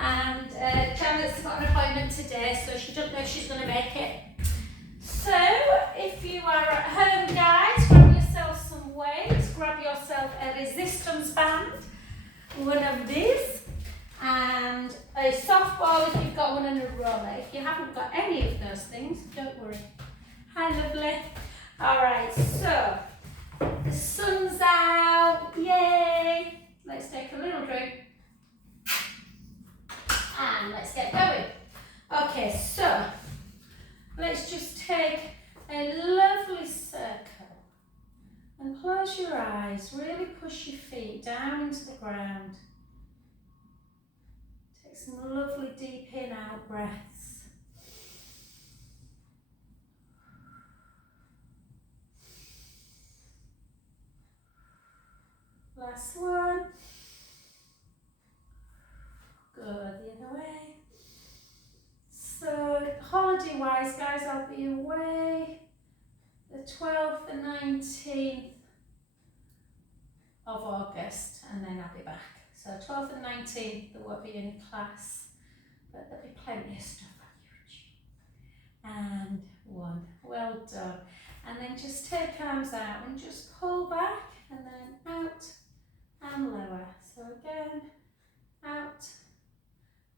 And Janet's got an appointment today, so she doesn't know if she's going to make it. So, if you are at home, guys, grab yourself some weights, grab yourself a resistance band, one of these, and a softball if you've got one, and a roller. If you haven't got any of those things, don't worry. Hi, lovely. Alright, so the sun's out, yay! Let's take a little drink and let's get going. Okay, so let's just take a lovely circle and close your eyes. Really push your feet down into the ground. Take some lovely deep in out breaths. Last one. Good, the other way. So, holiday wise, guys, I'll be away the 12th and 19th of August, and then I'll be back. So 12th and 19th, there won't be any class, but there'll be plenty of stuff on YouTube. And one, well done. And then just take arms out and just pull back, and then out and lower. So again, out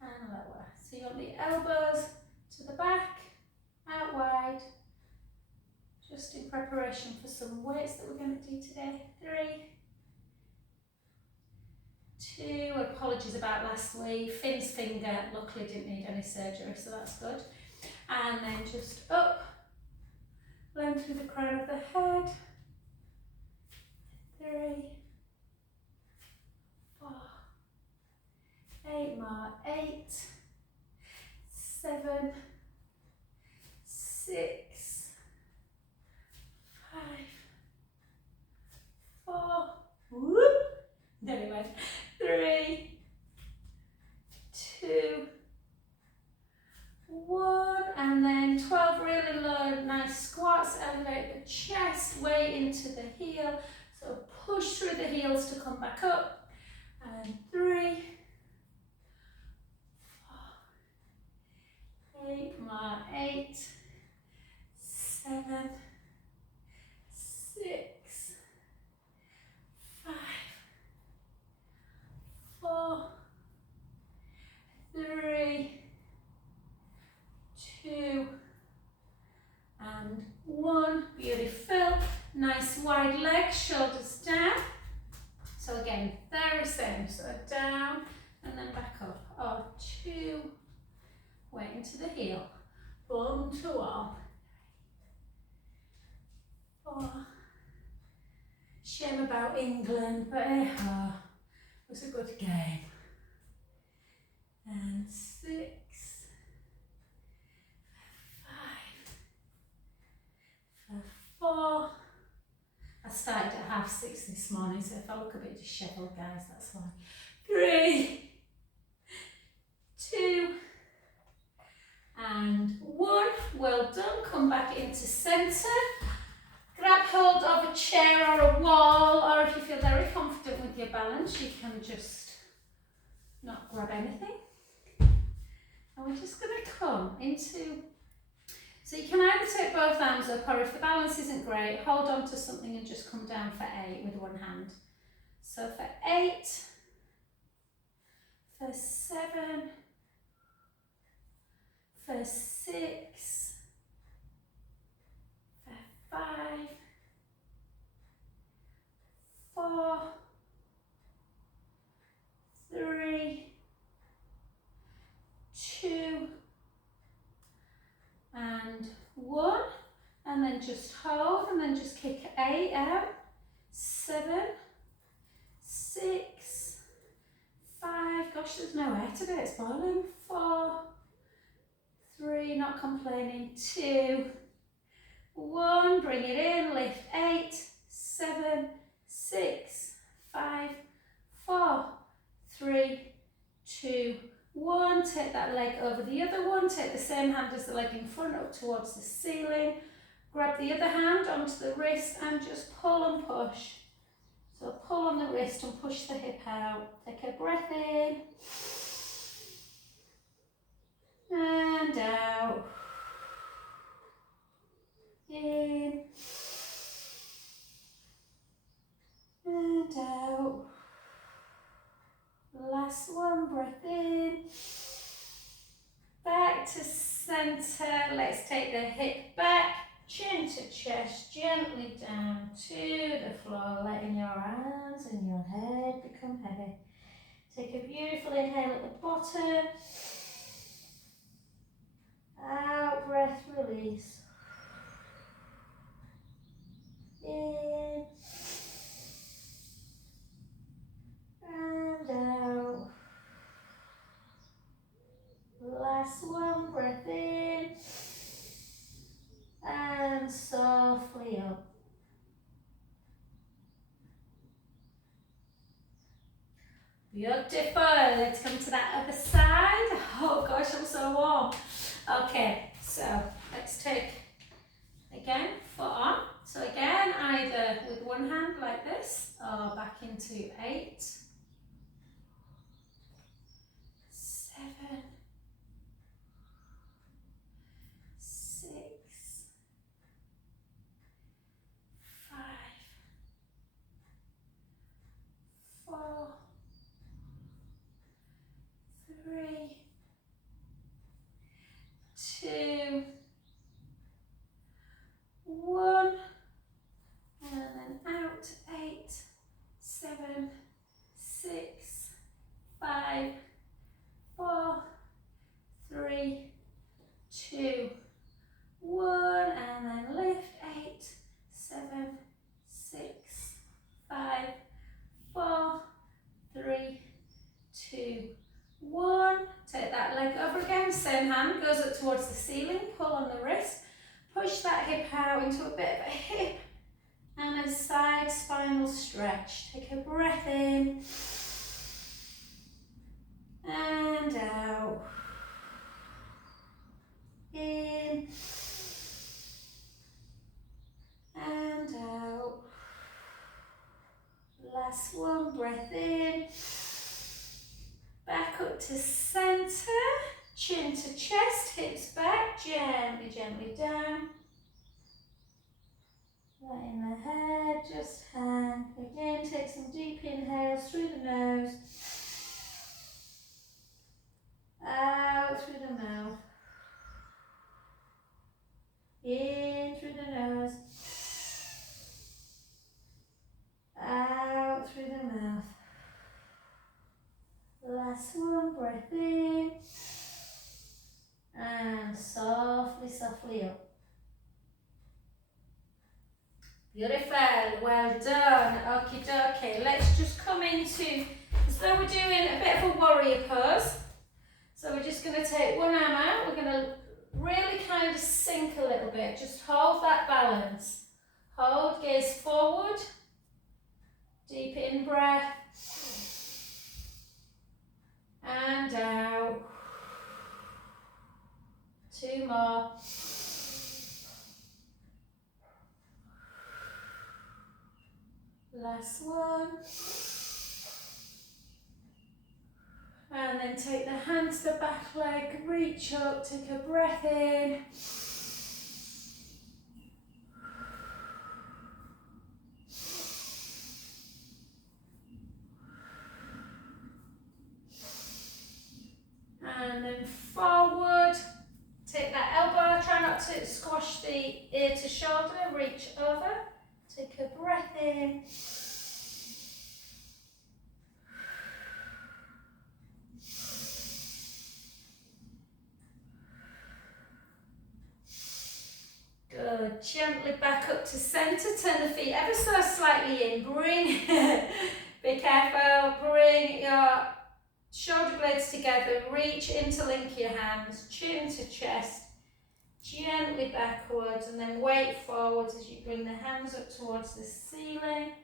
and lower. So you want the elbows to the back, out wide, just in preparation for some weights that we're going to do today. 3, 2, apologies about last week, Finn's finger luckily didn't need any surgery, so that's good. And then just up, length through the crown of the head. 3, 4, 8 more, 8, 7, 6, 5, 4, whoop, there we went, 3, 2, 1, and then 12 really low, nice squats, elevate the chest, weight into the heel, so push through the heels to come back up, and 3, 4, 8 more, 8, 7, 6, 5, 4, 3, 2, and 1. Beautiful. Nice wide legs, shoulders down. So again, very same. So down and then back up. Or 2, weight into the heel. Bum to wall. 4. Shame about England, but it was a good game. And 6, 5, 4. I started at 6:30 this morning, so if I look a bit dishevelled, guys, that's why. 3, 2, and 1. Well done. Come back into centre. Grab hold of a chair or a wall, or if you feel very confident with your balance, you can just not grab anything. And we're just going to come into, so you can either take both arms up, or if the balance isn't great, hold on to something and just come down for 8 with one hand. So for 8, for 7, for 6, for 5, 4, 3, 2, and 1, and then just hold, and then just kick 8 out, 7, 6, 5, gosh, there's no air today, it's boiling, 4, 3, not complaining, 2, 1, bring it in, lift 8, 7, 6, 5, 4, 3, 2, 1, take that leg over the other one, take the same hand as the leg in front up towards the ceiling, grab the other hand onto the wrist and just pull and push. So pull on the wrist and push the hip out. Take a breath in one, breath in. Back to center. Let's take the hip back, chin to chest, gently down to the floor, letting your arms and your head become heavy. Take a beautiful inhale at the bottom. Out, breath, release. In. And out. Last one, breath in. And softly up. Beautiful. Let's come to that other side. Oh gosh, I'm so warm. Okay, so let's take, again, foot on. So again, either with one hand like this, or back into 8, 7, 6, 5, 4, 3, 2, 1, and then out, 8, 7, 6, 5, 4, 3, 2, 1, and then lift, 8, 7, 6, 5, 4, 3, 2, 1. Take that leg over again, same hand goes up towards the ceiling, pull on the wrist, push that hip out into a bit of a hip and a side spinal stretch. Take a breath in and out. In and out. Last one, breath in. Back up to center, chin to chest, hips back, gently, gently down. Letting the head just hang. Again, take some deep inhales through the nose. Out through the mouth. In through the nose. Out through the mouth. Last one, breath in. And softly, softly up. Beautiful, well done. Okie dokie. Let's just come into, as though we're doing a bit of a warrior pose. So we're just going to take one arm out. We're going to really kind of sink a little bit. Just hold that balance. Hold, gaze forward. Deep in breath. And out. 2 more. Last one. And then take the hand to the back leg, reach up, take a breath in. And then forward. Take that elbow, try not to squash the ear to shoulder, reach over. Take a breath in. Good. Gently back up to centre. Turn the feet ever so slightly in. Bring, be careful, bring your shoulder blades together. Reach, interlink your hands, chin to chest. Gently backwards and then weight forwards as you bring the hands up towards the ceiling.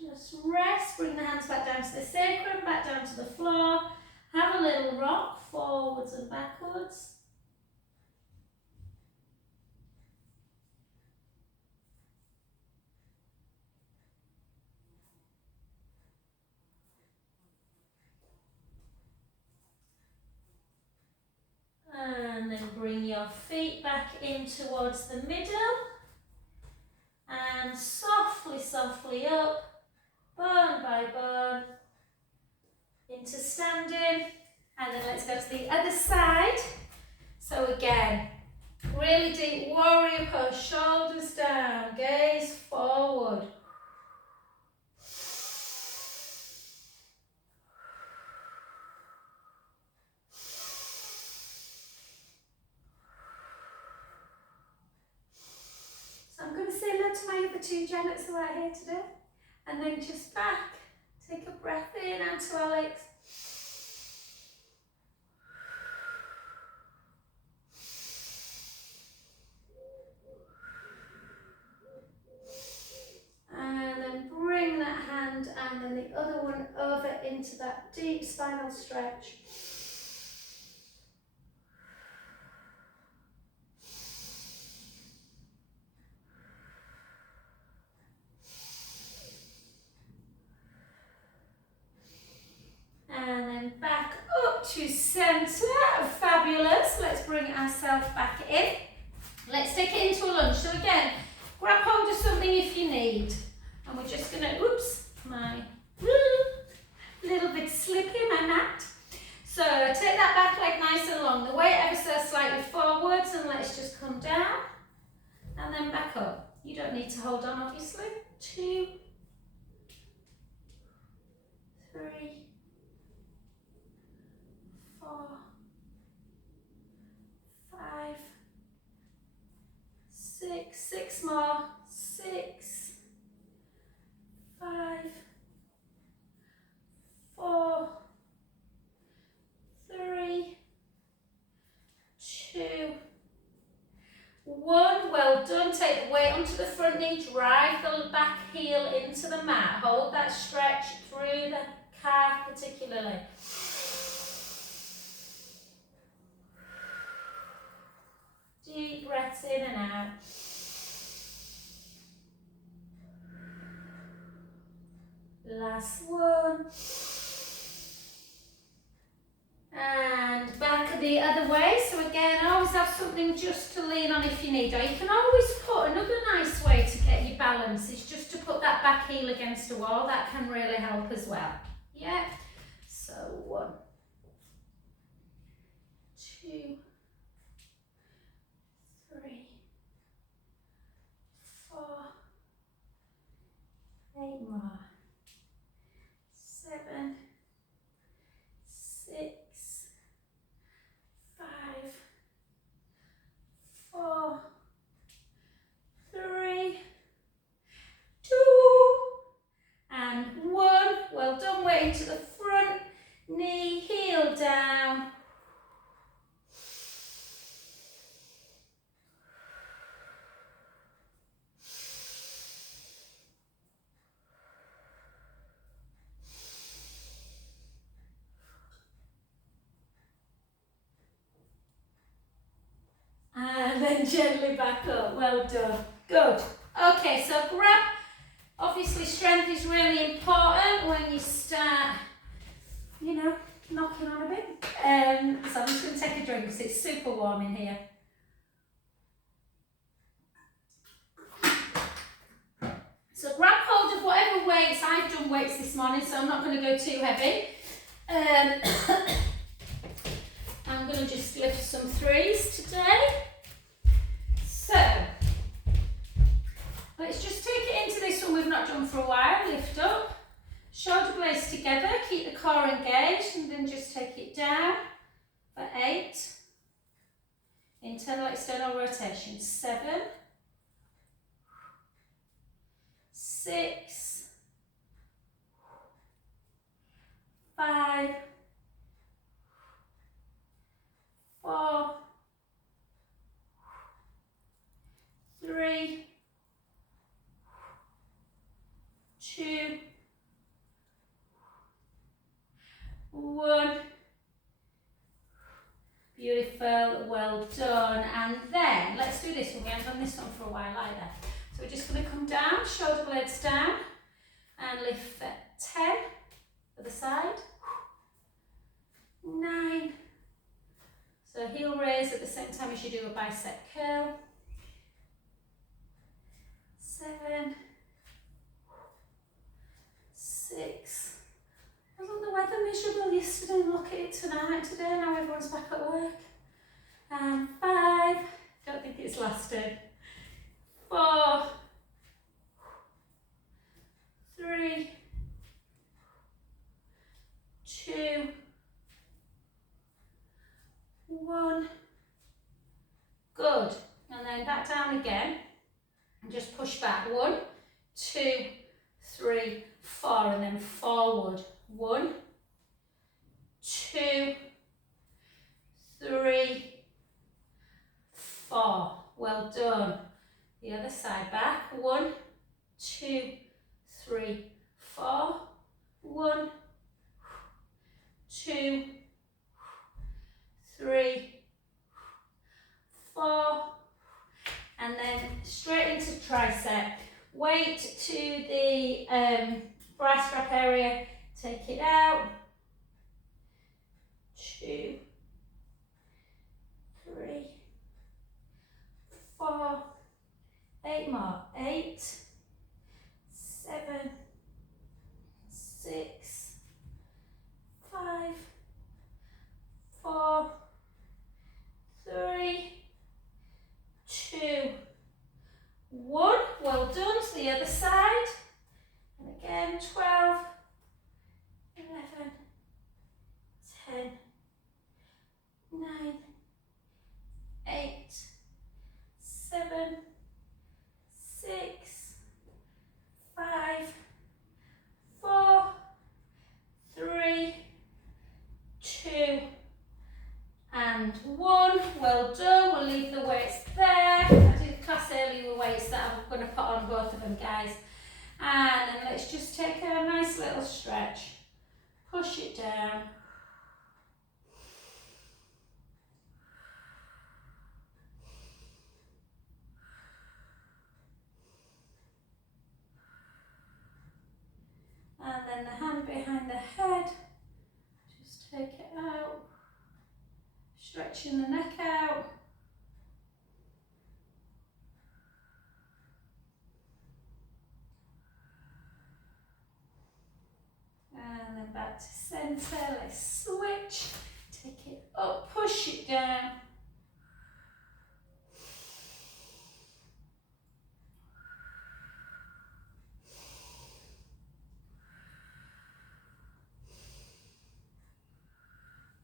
Just rest, bring the hands back down to the sacrum, back down to the floor. Have a little rock forwards and backwards. And then bring your feet back in towards the middle. And softly, softly up, bone by bone. into standing, and then let's go to the other side. So again, really deep warrior pose, shoulders down, gaze forward. So I'm going to say hello to my other two Janets who are here today, and then just back, take a breath in, and to Alex. And then bring that hand and then the other one over into that deep spinal stretch. And then back up to centre. Fabulous. Let's bring ourselves back in. Let's take it into a lunge. So again, grab hold of something if you need. And we're just going to, oops, my little bit slippy, my mat. So take that back leg nice and long. The weight ever so slightly forwards, and let's just come down and then back up. You don't need to hold on, obviously. 2, 3, 4, 5, 6, 6 more, 6, 5, 4, 3, 2, 1. Well done. Take the weight onto the front knee, drive the back heel into the mat. Hold that stretch through the calf particularly. Deep breaths in and out. Last one. And back the other way. So again, always have something just to lean on if you need. Or you can always put another nice way to get your balance is just to put that back heel against a wall. That can really help as well. Yeah. So 1, 2, 3, 4, 8 more. 7, 6, 5, 4, 3, 2, and 1. Well done. Weight into the front knee, heel down. And then gently back up. Well done. Good. Okay, so grab. Obviously, strength is really important when you start, you know, knocking on a bit. So I'm just going to take a drink because it's super warm in here. So grab hold of whatever weights. I've done weights this morning, so I'm not going to go too heavy. I'm going to just lift some 3s today. So, let's just take it into this one we've not done for a while. Lift up, shoulder blades together, keep the core engaged, and then just take it down for 8. Internal, external rotation. 7, 6, 5, 4, 3, 2, 1. Beautiful, well done. And then let's do this one. We haven't done this one for a while either. So we're just going to come down, shoulder blades down, and lift for 10. Other side. 9. So heel raise at the same time as you do a bicep curl. 7, 6. Wasn't the weather miserable yesterday and look at it tonight, today, now everyone's back at work. 5, don't think it's lasted. 4, 3, 2, 1. Good. And then back down again. And just push back. 1, 2, 3, 4. And then forward. 1, 2, 3, 4. Well done. The other side back. 1, 2, 3, 4. 1, 2, 3, 4. And then straight into tricep. Weight to the brass strap area. Take it out. 2, 3, 4, 8 more. 8, 7, 6, 5, 4, 3, 2, 1. Well done. To the other side. And again, 12, 11, 10, 9, 8, 7, 6, 5, 4, 3, 2, and 1. Well done. We'll leave the weights there. I did class earlier with weights that I'm going to put on both of them, guys. And then let's just take a nice little stretch. Push it down. And then the hand behind the head. Just take it out. Stretching the neck out. And then back to centre. Let's switch. Take it up, push it down.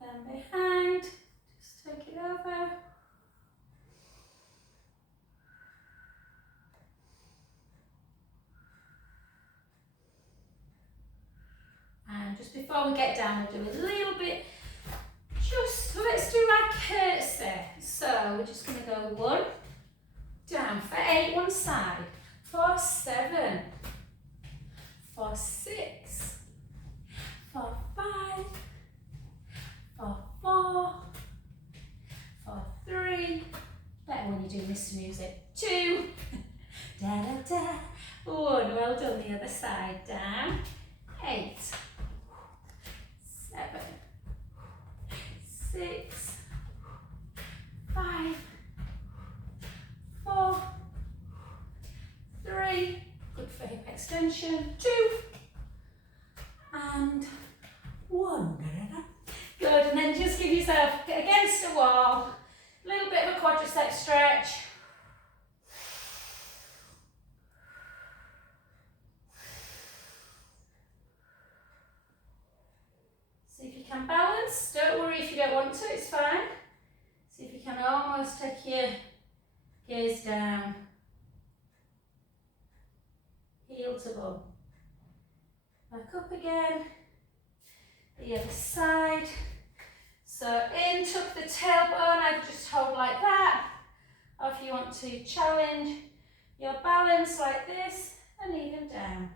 Then behind. Just take it over. And just before we get down, we'll do a little bit, let's do our curtsy. So we're just going to go 1, down for 8, one side, for 7, for 6, for 5, for 4, for 3, better when you're doing this music, 2, da da da, 1, well done, the other side, down, 8, 7, 6, 5, 4, 3, good for hip extension, 2, and 1. Good, and then just give yourself against a wall, a little bit of a quadricep stretch. See if you can balance. Don't worry if you don't want to, it's fine. See if you can almost take your gaze down. Heel to bum. Back up again. The other side. So in, tuck the tailbone, I just hold like that. Or if you want to challenge your balance like this and even down.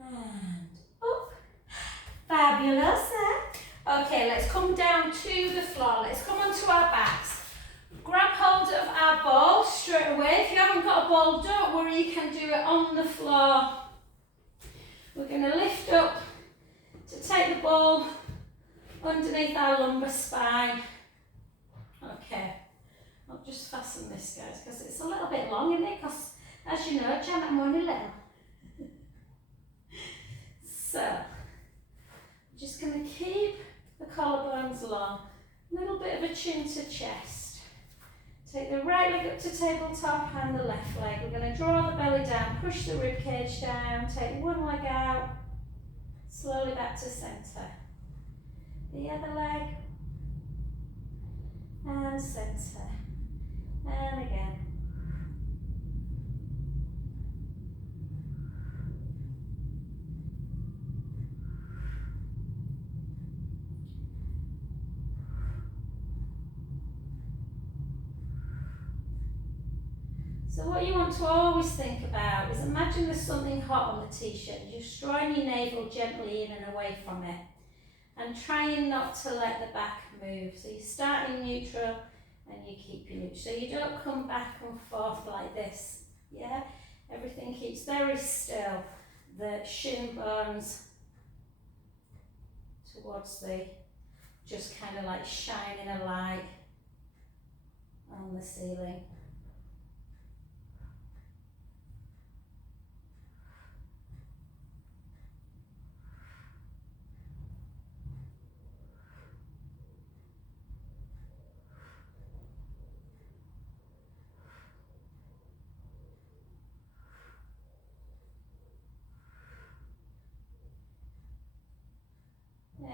And up. Fabulous. Okay, let's come down to the floor. Let's come onto our backs. Grab hold of our ball straight away. If you haven't got a ball, don't worry, you can do it on the floor. We're going to lift up to take the ball underneath our lumbar spine. Okay, I'll just fasten this, guys, because it's a little bit long, isn't it? Because I'm only little. So, just going to keep the collarbones long. A little bit of a chin to chest. Take the right leg up to tabletop and the left leg. We're going to draw the belly down, push the rib cage down, take one leg out, slowly back to centre. The other leg, and centre, and again. So what you want to always think about is imagine there's something hot on the t-shirt. Just drawing your navel gently in and away from it. And trying not to let the back move. So you start in neutral and you keep your neutral. So you don't come back and forth like this. Yeah? Everything keeps very still. The shin bones towards the, just kind of like shining a light on the ceiling.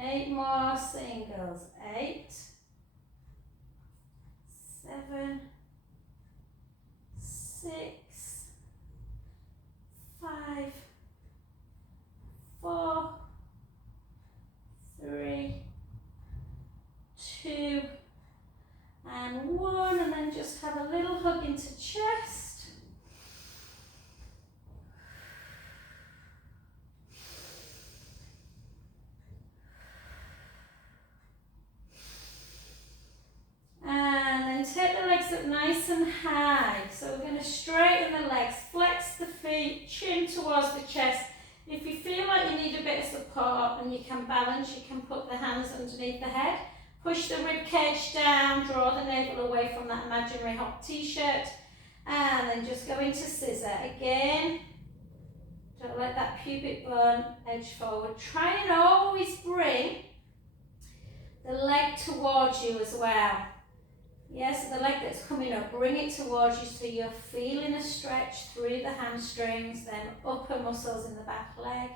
Eight more singles. 8, 7, 6, 5, 4, 3, 2, and 1, and then just have a little hug into chest. And then take the legs up nice and high. So we're going to straighten the legs, flex the feet, chin towards the chest. If you feel like you need a bit of support and you can balance, you can put the hands underneath the head. Push the rib cage down, draw the navel away from that imaginary hot t-shirt, and then just go into scissor. Again, don't let that pubic bone edge forward. Try and always bring the leg towards you as well. Yes, the leg that's coming up, bring it towards you so you're feeling a stretch through the hamstrings, then upper muscles in the back leg.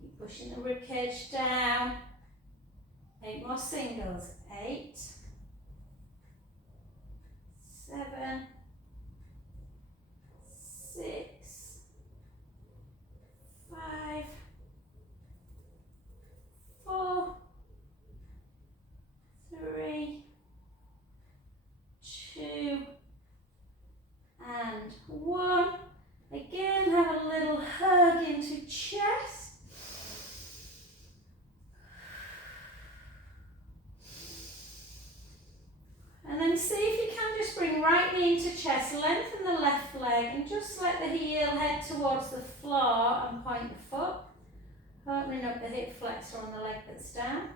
Keep pushing the rib cage down. 8 more singles. 8, 7, 6, 5, 4, 3, 2, and 1. Again, have a little hug into chest. And then see if you can just bring right knee into chest, lengthen the left leg, and just let the heel head towards the floor and point the foot, opening up the hip flexor on the leg that's down.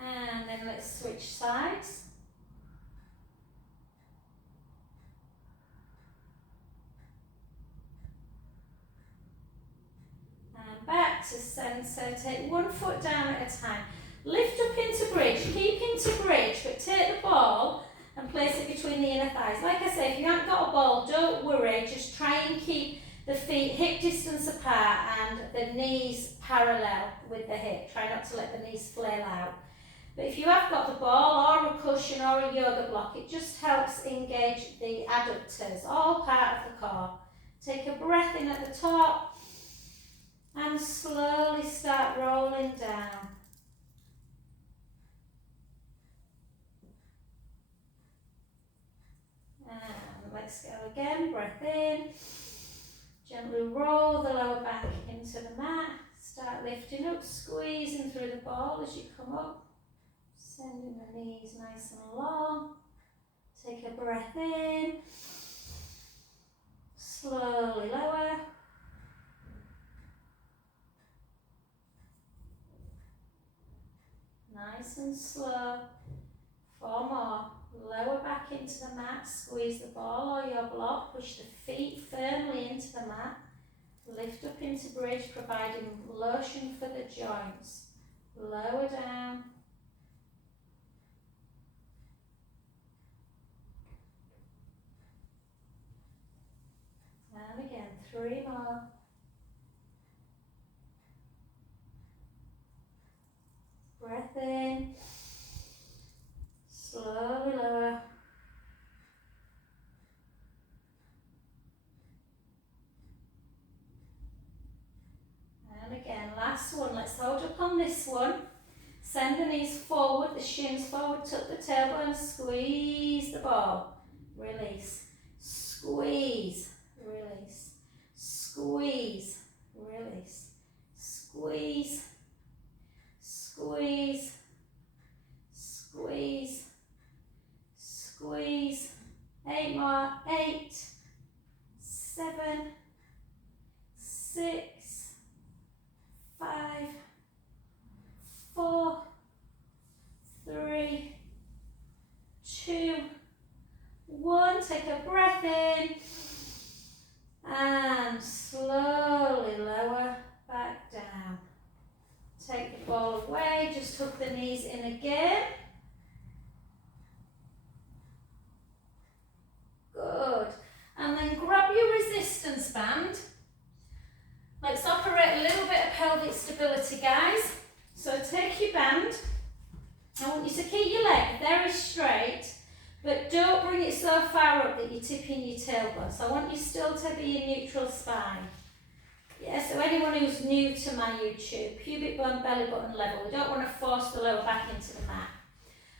And then let's switch sides. And back to centre. Take one foot down at a time. Lift up into bridge. Keep into bridge, but take the ball and place it between the inner thighs. Like I say, if you haven't got a ball, don't worry. Just try and keep the feet hip distance apart and the knees parallel with the hip. Try not to let the knees flail out. But if you have got the ball or a cushion or a yoga block, it just helps engage the adductors, all part of the core. Take a breath in at the top and slowly start rolling down. And let's go again, breath in. Gently roll the lower back into the mat. Start lifting up, squeezing through the ball as you come up. Sending the knees nice and long. Take a breath in. Slowly Nice and slow. 4 more. Lower back into the mat, squeeze the ball or your block, push the feet firmly into the mat. Lift up into bridge, providing lotion for the joints. Lower down. And again, 3 more. Breath in. Slowly lower. And again, last one. Let's hold up on this one. Send the knees forward, the shins forward, tuck the tailbone, squeeze the ball. Release. Squeeze. Release. Squeeze. Release. Squeeze. Squeeze. Squeeze. Squeeze. 8 more. 8, 7, 6, 5, 4, 3, 2, 1. Take a breath in and slowly lower back down. Take the ball away, just tuck the knees in again. Good. And then grab your resistance band. Let's operate a little bit of pelvic stability, guys. So take your band. I want you to keep your leg very straight, but don't bring it so far up that you're tipping your tailbone. So I want you still to be in neutral spine. Yeah, so anyone who's new to my YouTube, pubic bone, belly button level, we don't want to force the lower back into the mat.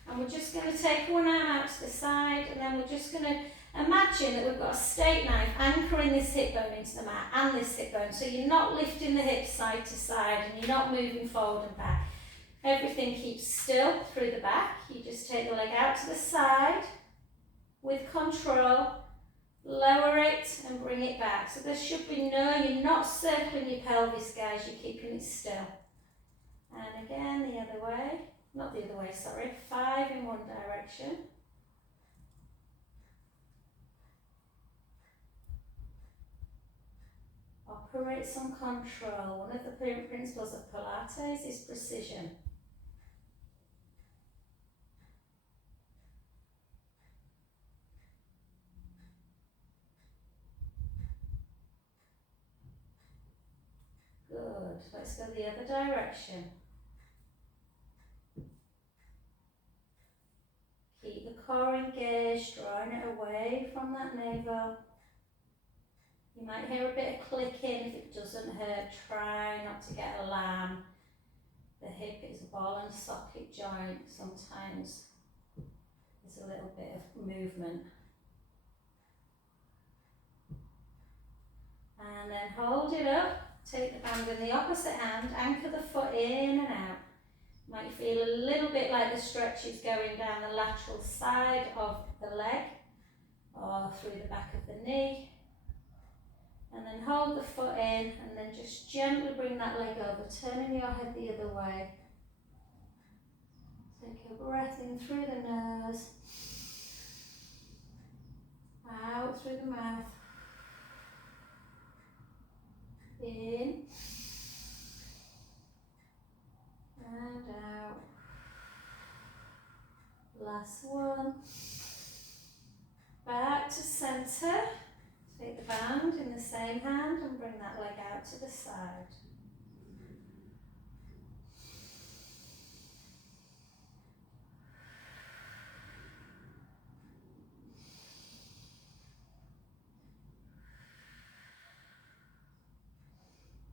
And we're just going to take one arm out to the side, and then we're just going to imagine that we've got a steak knife anchoring this hip bone into the mat and this hip bone. So you're not lifting the hips side to side and you're not moving forward and back. Everything keeps still through the back. You just take the leg out to the side with control, lower it and bring it back. So there should be you're not circling your pelvis, guys, you're keeping it still. And again, the other way, not the other way, sorry, 5 in one direction. Operate some control. One of the principles of Pilates is precision. Good. Let's go the other direction. Keep the core engaged, drawing it away from that navel. You might hear a bit of clicking. If it doesn't hurt, try not to get alarm. The hip is a ball and socket joint. Sometimes there's a little bit of movement. And then hold it up. Take the band in the opposite hand. Anchor the foot in and out. Might feel a little bit like the stretch is going down the lateral side of the leg or through the back of the knee. And then hold the foot in and then just gently bring that leg over, turning your head the other way. Take a breath in through the nose, out through the mouth, in and out. Last one. Back to centre. Take the band in the same hand and bring that leg out to the side.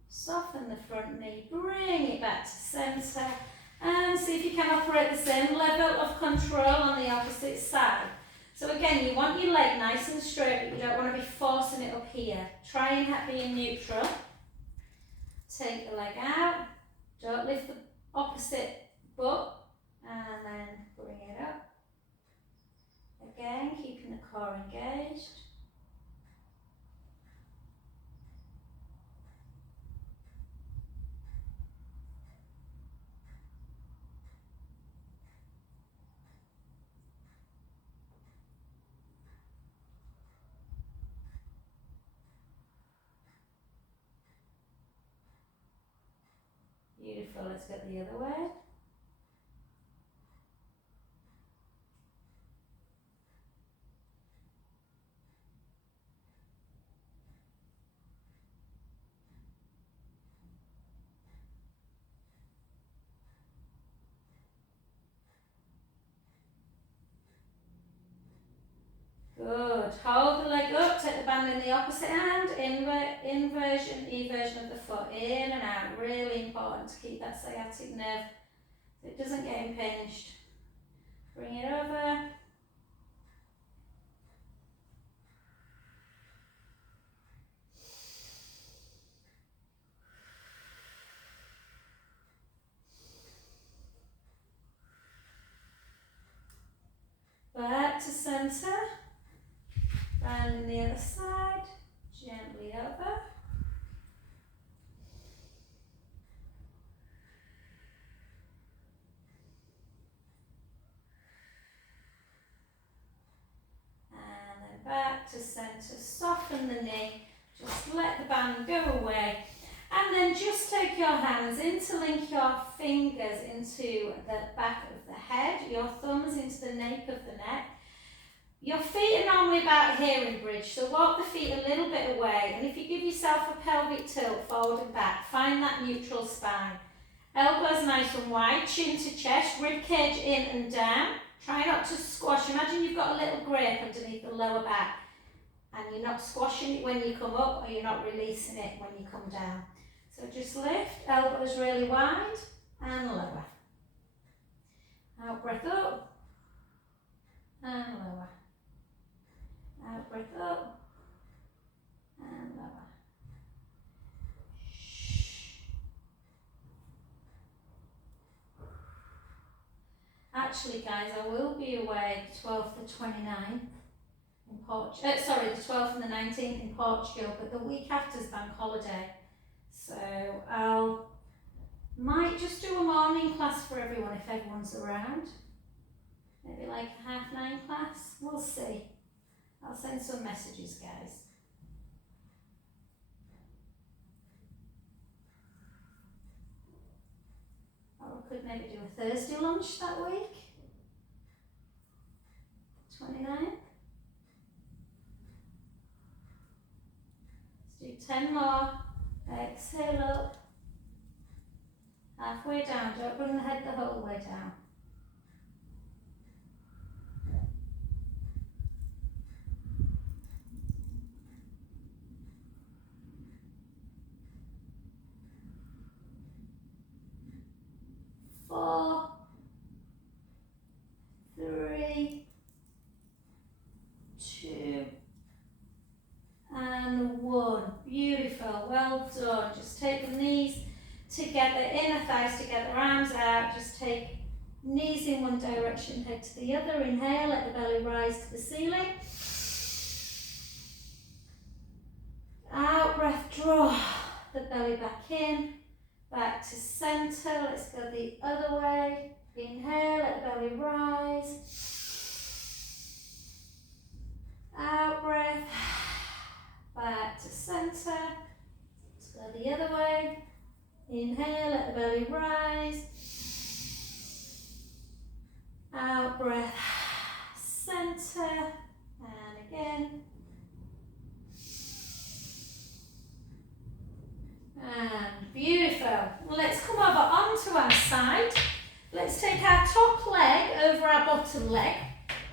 Soften the front knee, bring it back to centre, and see if you can operate the same level of control on the opposite side. So again, you want your leg nice and straight, but you don't want to be forcing it up here. Try and be in neutral. Take the leg out, don't lift the opposite butt, and then bring it up. Again, keeping the core engaged. Beautiful. Let's go the other way. Good. Hold the leg up, take the band in the opposite hand, inversion, eversion of the foot, in and out. Really important to keep that sciatic nerve so it doesn't get impinged. Bring it over. Back to centre. Band in the other side. Gently over. Back to centre, soften the knee, just let the band go away, and then just take your hands, interlink your fingers into the back of the head, your thumbs into the nape of the neck. Your feet are normally about here in bridge, so walk the feet a little bit away, and if you give yourself a pelvic tilt forward and back, find that neutral spine. Elbows nice and wide, chin to chest, rib cage in and down. Try not to squash. Imagine you've got a little grip underneath the lower back and you're not squashing it when you come up or you're not releasing it when you come down. So just lift, elbows really wide and lower. Out breath up and lower. Out breath up and lower. Actually, guys, I will be away the 12th to 29th in Portugal. Sorry, the 12th and the 19th in Portugal, but the week after is bank holiday. So I'll might just do a morning class for everyone if everyone's around. Maybe like a 9:30 class. We'll see. I'll send some messages, guys. Or we could maybe do a Thursday lunch that week. 29th. Let's do 10 more. Exhale up. Halfway down. Don't bring the head the whole way down. Four, three, two, and one. Beautiful, well done. Just take the knees together, inner thighs together, arms out. Just take knees in one direction, head to the other. Inhale, let the belly rise to the ceiling. Out breath, draw the belly back in. Back to centre, let's go the other way. Inhale, let the belly rise. Out breath. Back to centre. Let's go the other way. Inhale, let the belly rise. Out breath. Centre. And again. And beautiful. Well, let's come over onto our side. Let's take our top leg over our bottom leg,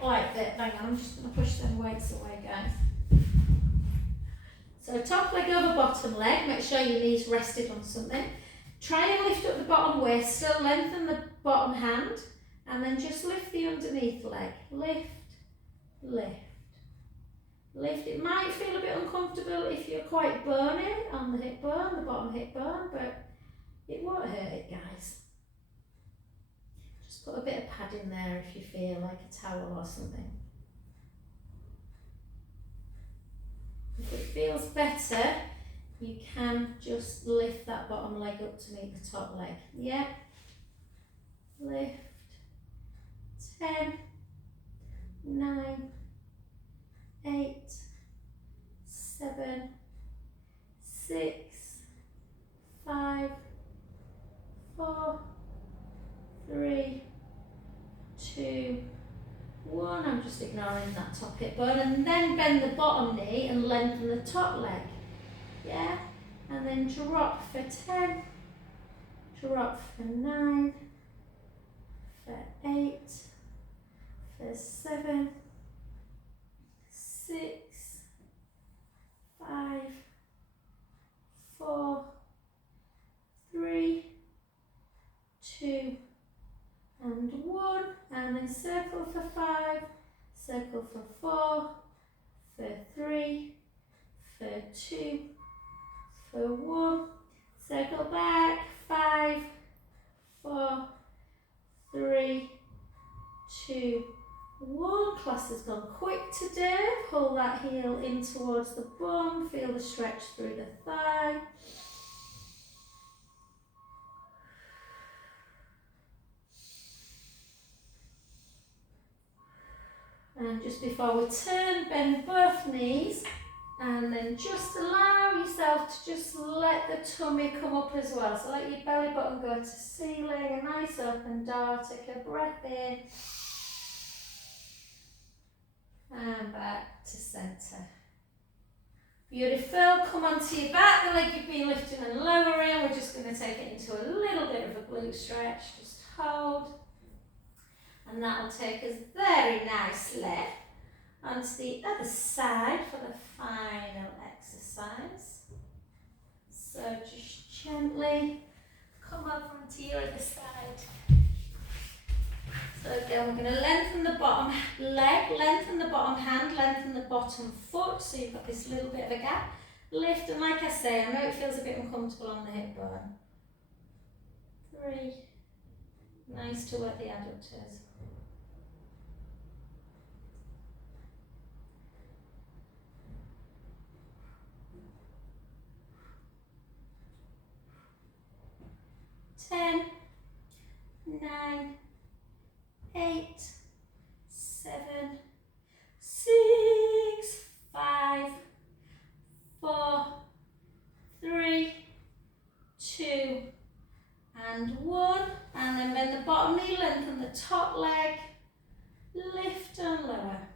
like that. Hang on, I'm just going to push them weights away, guys. So top leg over bottom leg. Make sure your knees rested on something. Try and lift up the bottom waist. Still lengthen the bottom hand, and then just lift the underneath leg. Lift, lift. Lift. It might feel a bit uncomfortable if you're quite burning on the hip bone, the bottom hip bone, but it won't hurt it, guys. Just put a bit of pad in there if you feel like a towel or something. If it feels better, you can just lift that bottom leg up to meet the top leg. Yeah. Lift. 10, 9, 8, 7, 6, 5, 4, hip bone, and then bend the bottom knee and lengthen the top leg. Yeah? And then drop for 10, drop for 9, for 8, for 7, 6, 5, 4, 3, 2, and 1, and then circle for 5, circle for 4, for 3, for 2, for 1, circle back, 5, 4, 3, 2, 1. Class has gone quick to do. Pull that heel in towards the bum, feel the stretch through the thigh. And just before we turn, bend both knees, and then just allow yourself to just let the tummy come up as well. So let your belly button go to ceiling, a nice open door, take a breath in, and back to centre. Beautiful, come onto your back, the leg you've been lifting and lowering. We're just going to take it into a little bit of a glute stretch, just hold. And that'll take us very nicely onto the other side for the final exercise. So just gently come over onto your other side. So again, we're going to lengthen the bottom leg, lengthen the bottom hand, lengthen the bottom foot, so you've got this little bit of a gap. Lift, and like I say, I know it feels a bit uncomfortable on the hip bone. 3, nice to work the adductors. 10, 9, 8, 7, 6, 5, 4, 3, 2, and 1. And then bend the bottom knee, lengthen the top leg, lift and lower.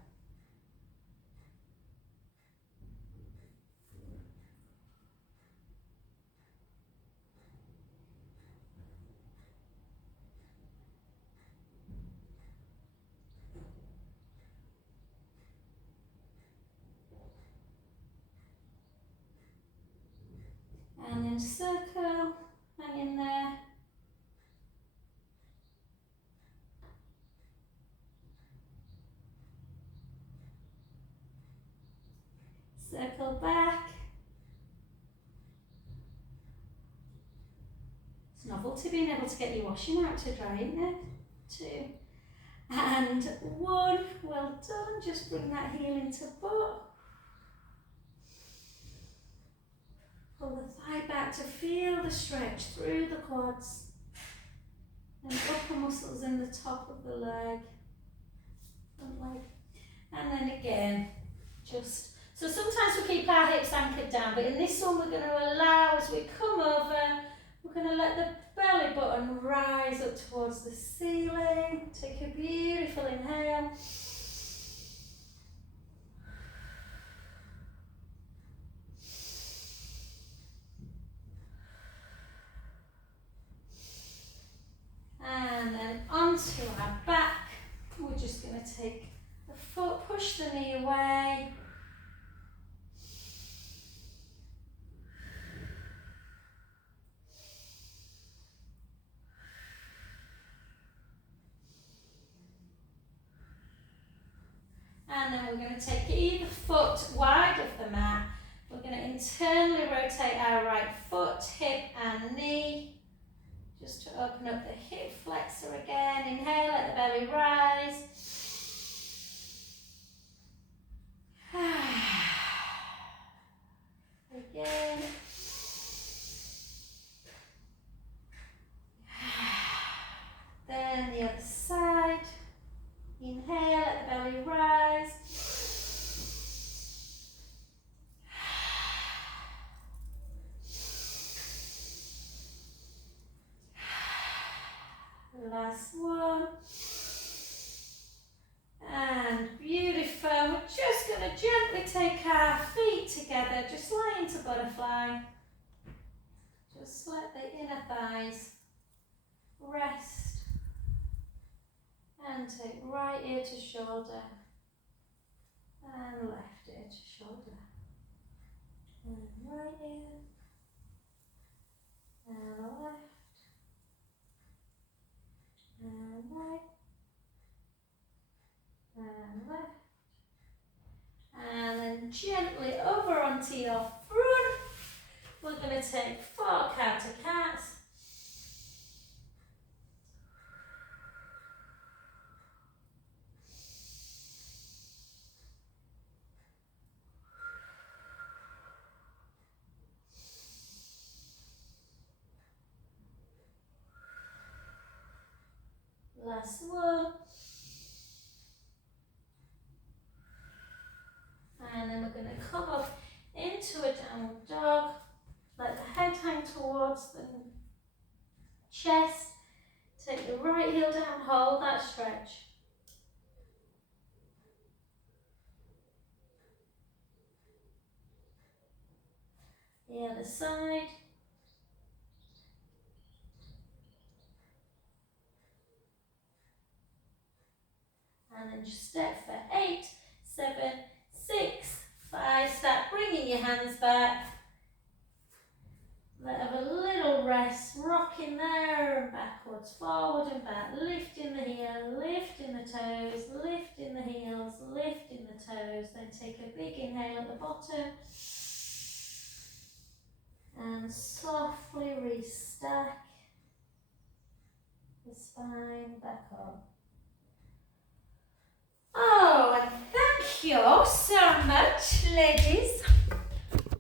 And then circle, hang in there. Circle back. It's novelty being able to get your washing out to dry, isn't it? 2 and 1. Well done. Just bring that heel into butt. Pull the thigh back to feel the stretch through the quads and upper muscles in the top of the leg. Front leg. And then again, just, so sometimes we keep our hips anchored down, but in this one we're going to allow, as we come over, we're going to let the belly button rise up towards the ceiling. Take a beautiful inhale. And then onto our back. We're just going to take the foot, push the knee away. And then we're going to take either foot wide of the mat. We're going to internally rotate our right foot, hip and knee. Just to open up the hip flexor again. Inhale, let the belly rise. Again. Then the other side. Inhale, let the belly rise. Last one. And beautiful. We're together, just lie into butterfly. Just let the inner thighs rest and take right ear to shoulder and left ear to shoulder. And right ear and left and right and left. And then gently over onto your front. We're going to take 4 counter cats. Last one. And then we're going to come up into a downward dog. Let the head hang towards the chest. Take the right heel down, hold that stretch. The other side. And then just step for 8, 7, 6, 5. Start bringing your hands back. Let have a little rest, rocking there and backwards, forward and back, lifting the heel, lifting the toes, lifting the heels, lifting the toes. Then take a big inhale at the bottom and softly restack the spine back up. Oh, and thank you so much, ladies.